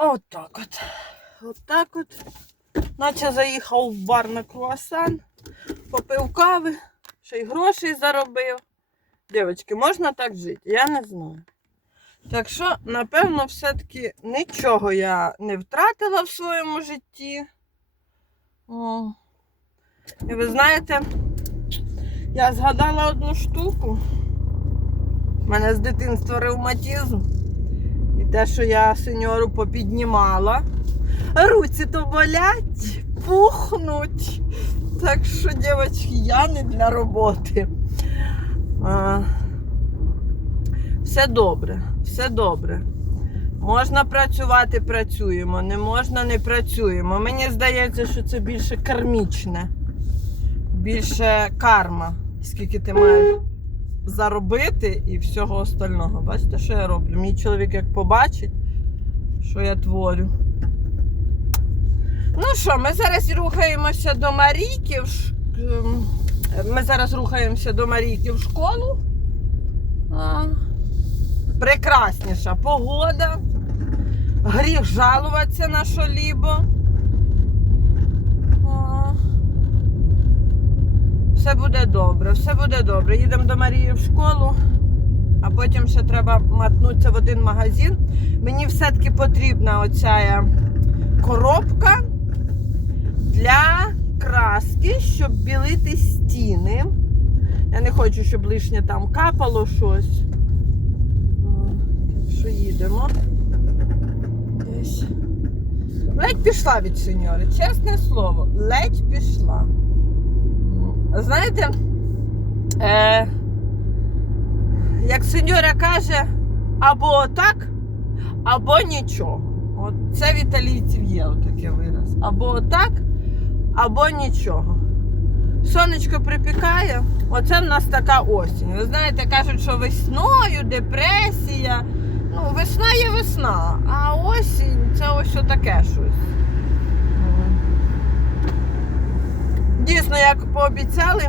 Отак от. Отак от. Наче заїхав в бар на круасан, попив кави, ще й грошей заробив. Дівчатки, можна так жити? Я не знаю. Так що, напевно, все-таки нічого я не втратила в своєму житті. О. І ви знаєте, я згадала одну штуку. У мене з дитинства ревматизм. Те, що я сеньору попіднімала. Руці то болять, пухнуть. Так що, дівчатки, я не для роботи. А, все добре, все добре. Можна працювати, працюємо. Не можна, не працюємо. Мені здається, що це більше кармічне, більше карма. Скільки ти маєш заробити і всього остального. Бачите, що я роблю? Мій чоловік як побачить, що я творю. Ну що, ми зараз рухаємося до Марійки. ем, Ми зараз рухаємося до Марійки в школу. Прекрасніша погода. Гріх жалуватися на що-лібо. А, Все буде добре, все буде добре. Їдемо до Марії в школу, а потім ще треба матнутися в один магазин. Мені все-таки потрібна оця е, коробка для краски, щоб білити стіни. Я не хочу, щоб лишнє там капало щось. Так що їдемо. Десь. Ледь пішла від сеньори, чесне слово, ледь пішла. Знаєте, е, як сеньора каже, або так, або нічого. От це в італійців є таке вираз. Або так, або нічого. Сонечко припікає, оце в нас така осінь. Ви знаєте, кажуть, що весною депресія. Ну, весна є весна, а осінь це ось таке щось. Дійсно, як пообіцяли,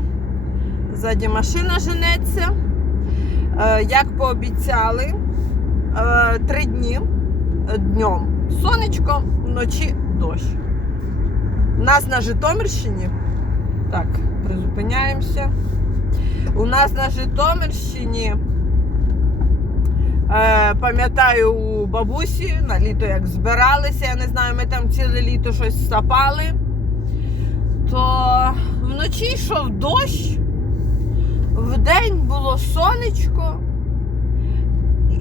ззаді машина женеться. Е, Як пообіцяли, е, три дні е, днем сонечко, вночі дощ. У нас на Житомирщині. Так, призупиняємося. У нас на Житомирщині. Пам'ятаю у бабусі на літо як збиралися, я не знаю, ми там ціле літо щось сапали, то вночі йшов дощ, вдень було сонечко.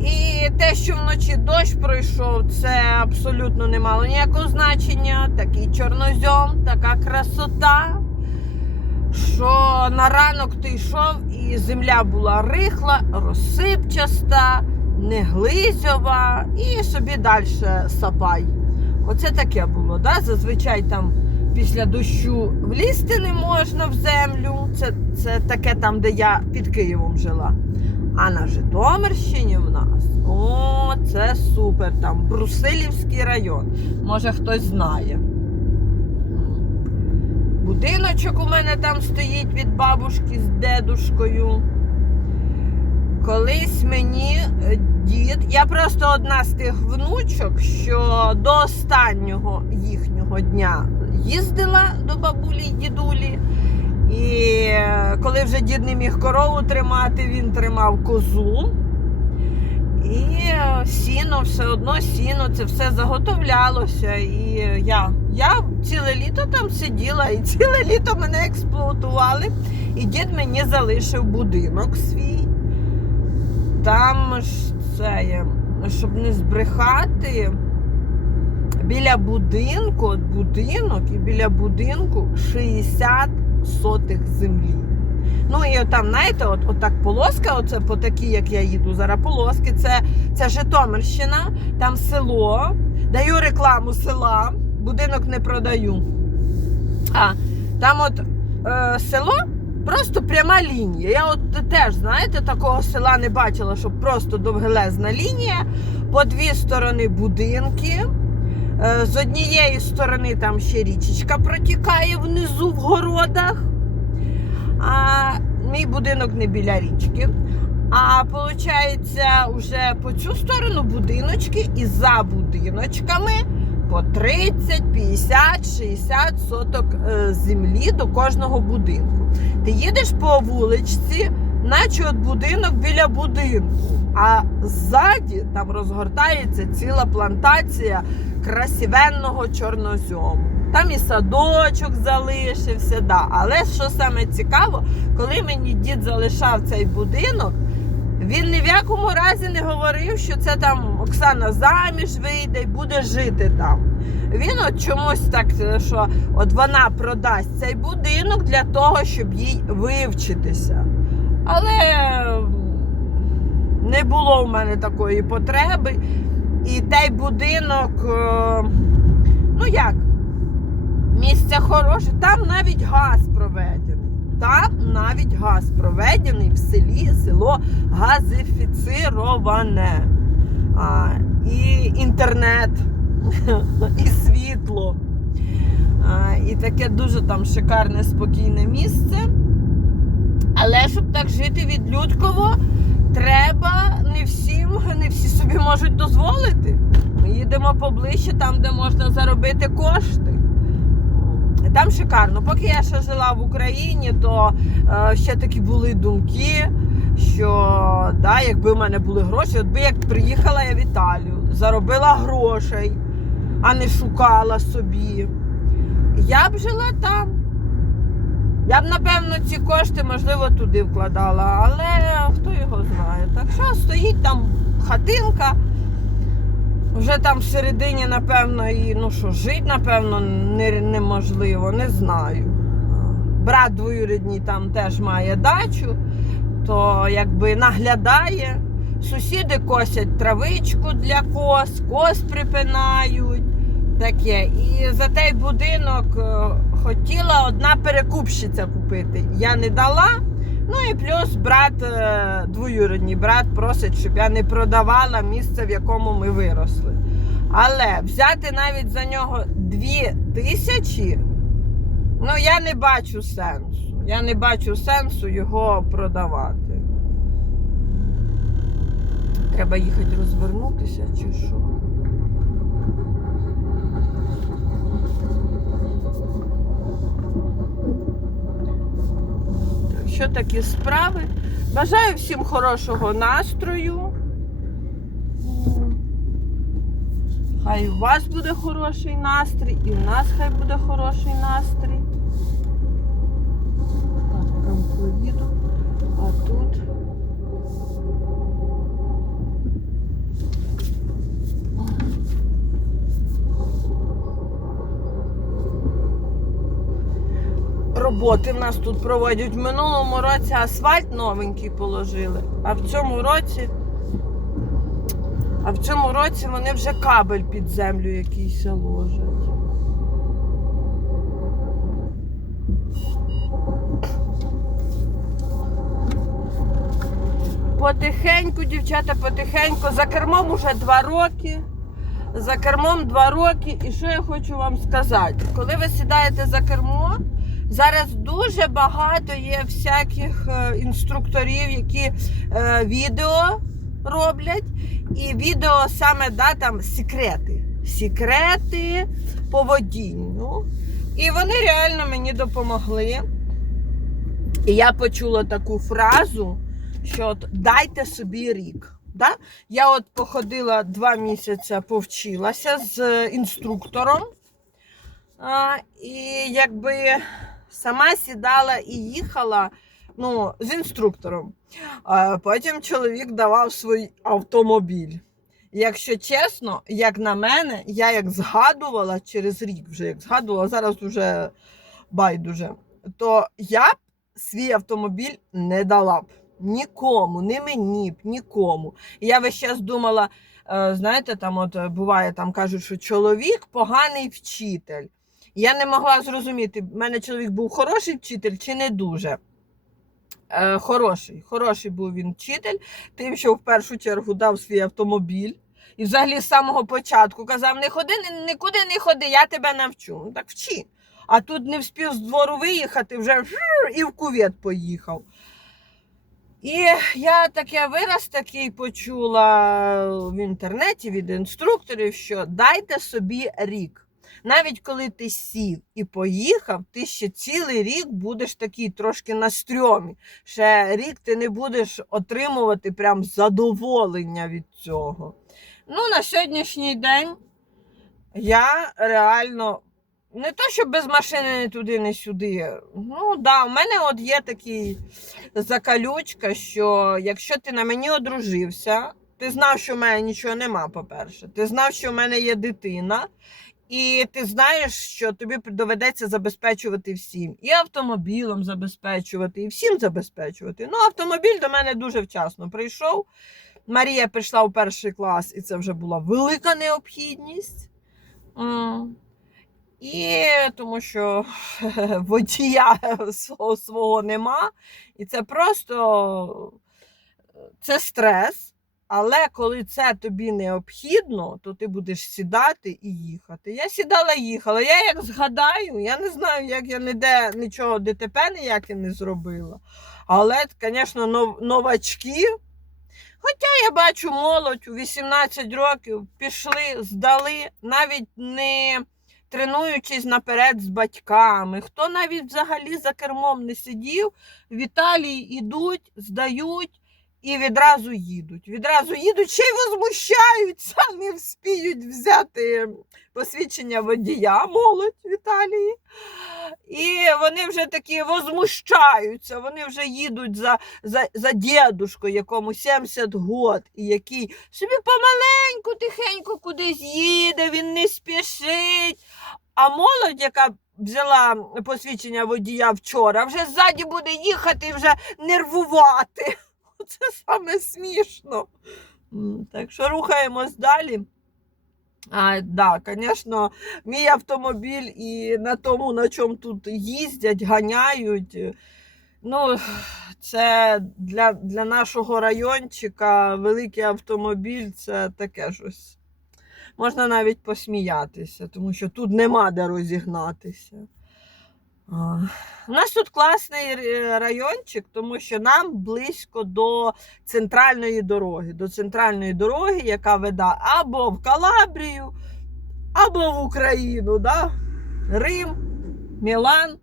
І те, що вночі дощ пройшов, це абсолютно не мало ніякого значення. Такий чорнозьом, така красота. Що на ранок ти йшов, і земля була рихла, розсипчаста, неглизьова, і собі далі сапай. Оце таке було. Да? Зазвичай там після дощу влізти не можна в землю. Це, це таке там, де я під Києвом жила. А на Житомирщині в нас о, це супер. Там Брусилівський район. Може хтось знає. Будиночок у мене там стоїть від бабушки з дедушкою. Колись мені е, дід, я просто одна з тих внучок, що до останнього їхнього дня їздила до бабулі дідулі. І коли вже дід не міг корову тримати, він тримав козу. І сіно, все одно сіно, це все заготовлялося. І я, я ціле літо там сиділа, і ціле літо мене експлуатували. І дід мені залишив будинок свій. Там це, щоб не збрехати, біля будинку, от будинок і біля будинку 60 сотих землі. Ну і там, знаєте, от, от так полоска, оце по такій, як я їду зараз, полоски, це, це Житомирщина, там село. Даю рекламу села, будинок не продаю. А там от е, село просто пряма лінія. Я от теж, знаєте, такого села не бачила, щоб просто довгелезна лінія, по дві сторони будинки. Е, З однієї сторони там ще річечка протікає внизу в городах. А мій будинок не біля річки. А виходить, вже по цю сторону будиночки і за будиночками по 30, 50, 60 соток е, землі до кожного будинку. Ти їдеш по вуличці, наче от будинок біля будинку, а ззаді там розгортається ціла плантація красивенного чорнозьому. Там і садочок залишився, да. але що саме цікаво, коли мені дід залишав цей будинок, він ні в якому разі не говорив, що це там Оксана заміж вийде і буде жити там. Він от чомусь так, що от вона продасть цей будинок для того, щоб їй вивчитися. Але не було в мене такої потреби. І той будинок, е, ну як, місце хороше, там навіть газ проведений. Там навіть газ проведений в селі, село газифіцироване. А, і інтернет, і світло. А, і таке дуже там шикарне, спокійне місце. Але щоб так жити відлюдково, треба не всім, не всі собі можуть дозволити. Ми їдемо поближче, там, де можна заробити кошти. Там шикарно. Поки я ще жила в Україні, то е, ще такі були думки, що да, якби в мене були гроші, от би як приїхала я в Італію, заробила грошей, а не шукала собі. Я б жила там. Я б, напевно, ці кошти, можливо, туди вкладала, але хто його знає. Так що стоїть там хатинка. Вже там всередині, напевно, і ну що, жити, напевно, не, неможливо, не знаю. Брат двоюрідний там теж має дачу, то якби наглядає. Сусіди косять травичку для кос, кос припинають. Таке. І за той будинок е, хотіла одна перекупщиця купити. Я не дала. Ну і плюс брат, е, двоюрідний брат просить, щоб я не продавала місце, в якому ми виросли. Але взяти навіть за нього дві тисячі, ну я не бачу сенсу. Я не бачу сенсу його продавати. Треба їхати розвернутися чи що. Що такі справи. Бажаю всім хорошого настрою. Хай у вас буде хороший настрій, і в нас хай буде хороший настрій. Так, там поїду, а тут. Роботи в нас тут проводять. В минулому році асфальт новенький положили, а в цьому році. А в цьому році вони вже кабель під землю якийсь ложать. Потихеньку, дівчата, потихеньку. За кермом уже два роки. За кермом два роки. І що я хочу вам сказати? Коли ви сідаєте за кермо, зараз дуже багато є всяких е, інструкторів, які е, відео роблять. І відео саме да, там секрети. Секрети по водінню. І вони реально мені допомогли. І я почула таку фразу, що от дайте собі рік. Да? Я от походила два місяці, повчилася з інструктором. А, і якби сама сідала і їхала ну, з інструктором. А потім чоловік давав свій автомобіль. Якщо чесно, як на мене, я як згадувала через рік, вже як згадувала, зараз вже байдуже, то я б свій автомобіль не дала б нікому, не мені б, нікому. Я весь час думала, е, знаєте, там от е, буває, там кажуть, що чоловік поганий вчитель. Я не могла зрозуміти, в мене чоловік був хороший вчитель чи не дуже. Е, хороший, хороший був він вчитель, тим, що в першу чергу дав свій автомобіль. І взагалі з самого початку казав: не ходи, ні- нікуди не ходи, я тебе навчу. Ну так вчи. А тут не встиг з двору виїхати, вже і в кувет поїхав. І я таке вираз такий почула в інтернеті від інструкторів, що дайте собі рік. Навіть коли ти сів і поїхав, ти ще цілий рік будеш такий трошки на стрьомі. Ще рік ти не будеш отримувати прям задоволення від цього. Ну, на сьогоднішній день я реально не то, що без машини не туди, не сюди. Ну, да, у мене от є такий закалючка, що якщо ти на мені одружився, ти знав, що в мене нічого нема, по-перше. Ти знав, що в мене є дитина, і ти знаєш, що тобі доведеться забезпечувати всім. І автомобілем забезпечувати, і всім забезпечувати. Ну, автомобіль до мене дуже вчасно прийшов. Марія прийшла у перший клас, і це вже була велика необхідність. І тому що водія свого, нема. І це просто це стрес. Але коли це тобі необхідно, то ти будеш сідати і їхати. Я сідала і їхала. Я як згадаю, я не знаю, як я ніде нічого ДТП ніяке не зробила. Але, звісно, новачки. Хоча я бачу молодь у 18 років пішли, здали, навіть не тренуючись наперед з батьками. Хто навіть взагалі за кермом не сидів, в Італії ідуть, здають і відразу їдуть. Відразу їдуть, ще й возмущаються, не вспіють взяти посвідчення водія, молодь в Італії. І вони вже такі возмущаються, вони вже їдуть за, за, за дідушкою, якому 70 год, і який собі помаленьку, тихенько кудись їде, він не спішить. А молодь, яка взяла посвідчення водія вчора, вже ззаді буде їхати вже нервувати. Це саме смішно. Так що рухаємось далі. А, да, звісно, мій автомобіль і на тому, на чому тут їздять, ганяють. е, Ну, це для, для нашого райончика великий автомобіль це таке щось. Можна навіть посміятися, тому що тут нема де розігнатися. У нас тут класний е, райончик, тому що нам близько до центральної дороги, до центральної дороги, яка веде або в Калабрію, або в Україну. Да? Рим, Мілан.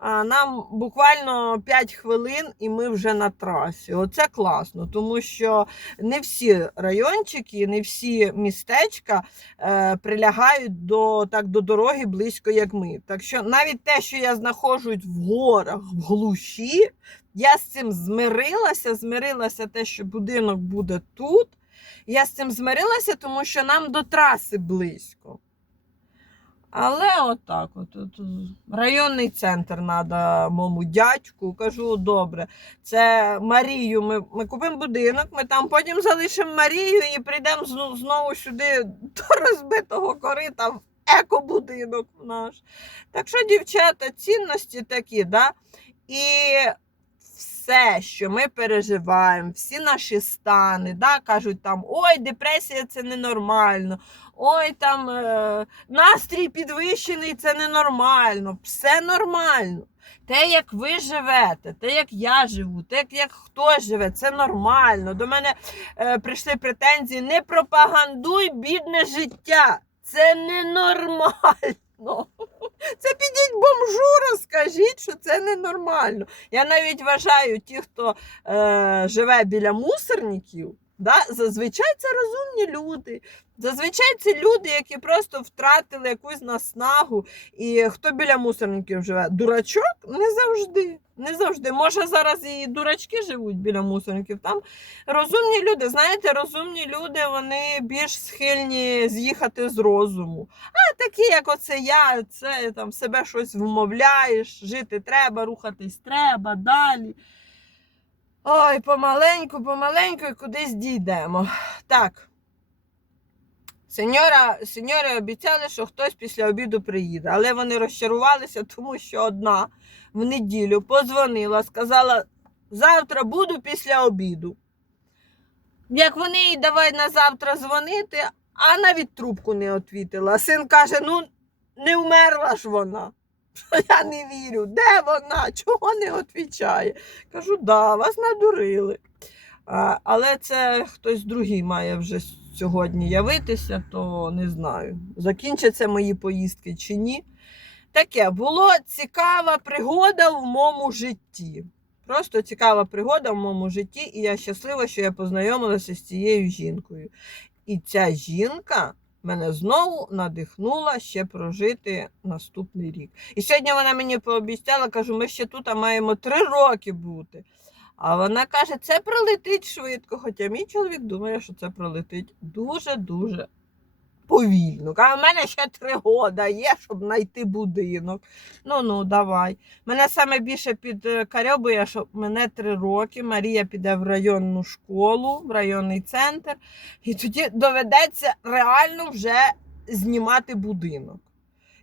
Нам буквально 5 хвилин і ми вже на трасі. Оце класно, тому що не всі райончики, не всі містечка е, прилягають до, так, до дороги близько, як ми. Так що навіть те, що я знаходжусь в горах, в глуші, я з цим змирилася, змирилася те, що будинок буде тут. Я з цим змирилася, тому що нам до траси близько. Але отак, от, от, районний центр треба моєму дядьку. Кажу, добре, це Марію. Ми, ми купимо будинок, ми там потім залишимо Марію і прийдемо зно- знову сюди до розбитого корита в екобудинок наш. Так що, дівчата, цінності такі, да? І все, що ми переживаємо, всі наші стани, да? кажуть там, ой, депресія це ненормально. Ой, там е, настрій підвищений, це ненормально. Все нормально. Те, як ви живете, те, як я живу, те, як хтось живе, це нормально. До мене е, прийшли претензії: не пропагандуй бідне життя. Це ненормально. Це підіть бомжу, розкажіть, що це ненормально. Я навіть вважаю, ті, хто е, живе біля мусорників, да, зазвичай це розумні люди. Зазвичай це люди, які просто втратили якусь наснагу. І хто біля мусорників живе? Дурачок? Не завжди. Не завжди. Може, зараз і дурачки живуть біля мусорників. Там розумні люди, знаєте, розумні люди вони більш схильні з'їхати з розуму. А такі, як оце я, це там себе щось вмовляєш, жити треба, рухатись треба далі. Ой, помаленьку, помаленьку і кудись дійдемо. Так. Сеньора, сеньори обіцяли, що хтось після обіду приїде, але вони розчарувалися, тому що одна в неділю позвонила, сказала: завтра буду після обіду. Як вони їй давай на завтра дзвонити, а навіть трубку не відвітила. Син каже: ну, не вмерла ж вона. Я не вірю, де вона? Чого не відповідає? Кажу, да, вас надурили. А, але це хтось другий має вже сьогодні явитися, то не знаю, закінчаться мої поїздки чи ні. Таке було цікава пригода в моєму житті. Просто цікава пригода в моєму житті, і я щаслива, що я познайомилася з цією жінкою. І ця жінка мене знову надихнула ще прожити наступний рік. І сьогодні вона мені пообіцяла, кажу, ми ще тут маємо три роки бути. А вона каже, це пролетить швидко. Хоча мій чоловік думає, що це пролетить дуже-дуже повільно. Каже, в мене ще три роки є, щоб знайти будинок. Ну ну, давай. Мене саме більше підкарьобує, що мене три роки. Марія піде в районну школу, в районний центр, і тоді доведеться реально вже знімати будинок.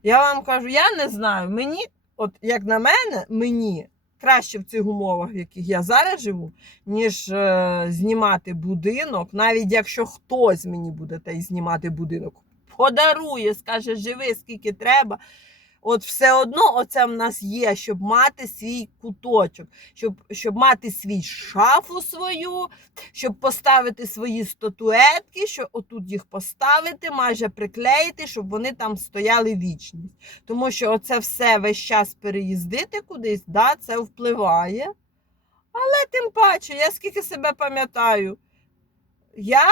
Я вам кажу, я не знаю, мені, от як на мене, мені краще в цих умовах, в яких я зараз живу, ніж е, знімати будинок, навіть якщо хтось мені буде та й знімати будинок, подарує, скаже, живи скільки треба. От все одно оце в нас є, щоб мати свій куточок, щоб, щоб мати свій шафу свою, щоб поставити свої статуетки, щоб отут їх поставити, майже приклеїти, щоб вони там стояли вічність. Тому що оце все весь час переїздити кудись, да, це впливає. Але тим паче, я скільки себе пам'ятаю, я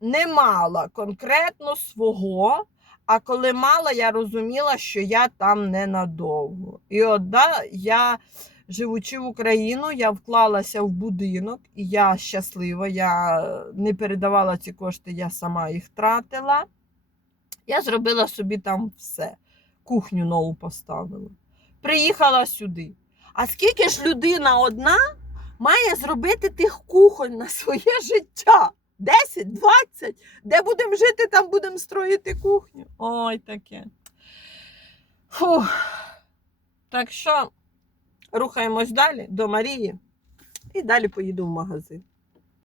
не мала конкретно свого. А коли мала, я розуміла, що я там ненадовго. І от да, я, живучи в Україну, я вклалася в будинок, і я щаслива, я не передавала ці кошти, я сама їх тратила. Я зробила собі там все. Кухню нову поставила. Приїхала сюди. А скільки ж людина одна має зробити тих кухонь на своє життя? 10, 20. Де будемо жити, там будемо строїти кухню. Ой, таке. Фух. Так що рухаємось далі до Марії і далі поїду в магазин.